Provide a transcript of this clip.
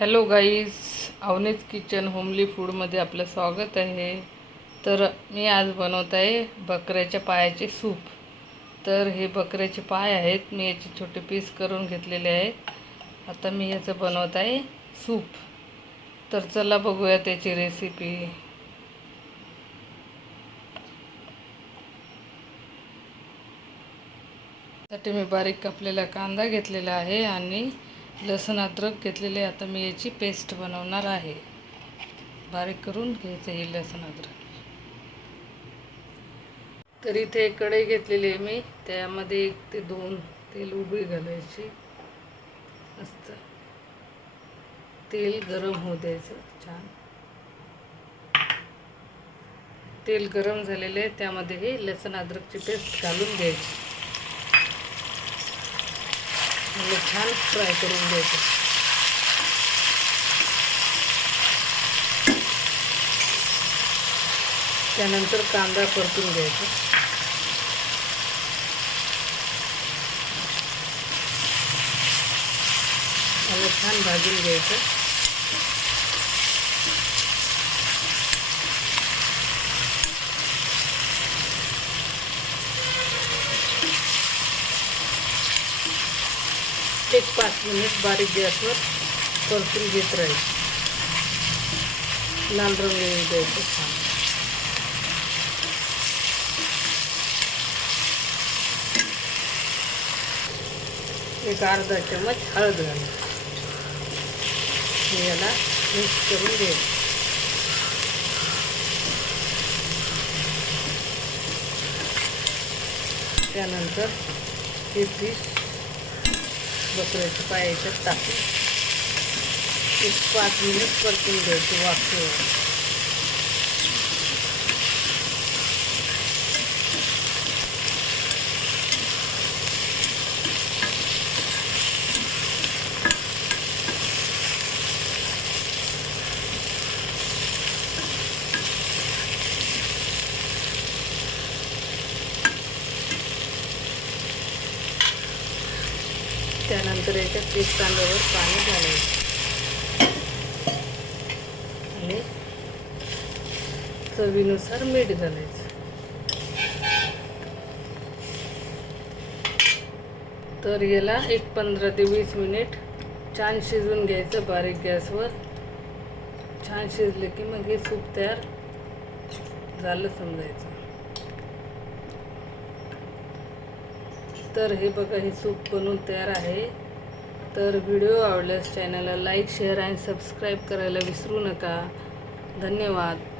Hello guys, Avneet kitchen homely फूडमध्ये आपलं स्वागत आहे। तर मी आज बनवत आहे बकऱ्याच्या पायाचे सूप। तर हे बकऱ्याचे पाय आहेत, मी याचे छोटे पीस करून घेतलेले आहेत। आता मी याचं बनवत आहे सूप। तर चला बघूया त्याची रेसिपी। त्यासाठी मी बारीक कापलेला कांदा घेतलेला आहे आणि लसूण अद्रक घेतलेले। आता मी याची पेस्ट बनवणार आहे। बारीक करून घ्यायचं हे लसूण अद्रक। तर इथे एक कढई घेतलेली आहे मी, त्यामध्ये 1 ते 2 तेल उभी घालायची। मस्त तेल गरम होऊ द्यायचं छान। तेल गरम झालेले, त्यामध्ये हे लसूण अद्रकची पेस्ट घालून द्यायची। म्हणजे छान फ्राय करून घ्यायचं। त्यानंतर कांदा परतून घ्यायचा। मला छान भाजून घ्यायचं। एक 5 मिनिट बारीक गॅसवर परतून घेत राहायचं। लाल रंग येऊ द्यायचं छान। एक अर्धा चमच हळद घालायची। याला मिक्स करून घ्यायचं। त्यानंतर हे पीस बकऱ्याच्या पायाच्यात टाकून एक 5 मिनिट परतून घ्यायचं वाफेवर। त्यानंतर याच्यात 1 तांब्यावर पाणी घालायचं आणि चवीनुसार मीठ घालायचं। तर याला एक 15 ते 20 मिनिट छान शिजवून घ्यायचं बारीक गॅसवर। छान शिजले की मग हे सूप तयार झालं समजायचं। तर हे बघा, हे सूप बनवून तयार आहे। तर व्हिडिओ आवडल्यास चॅनलला लाईक, शेअर आणि सबस्क्राईब करायला विसरू नका। धन्यवाद।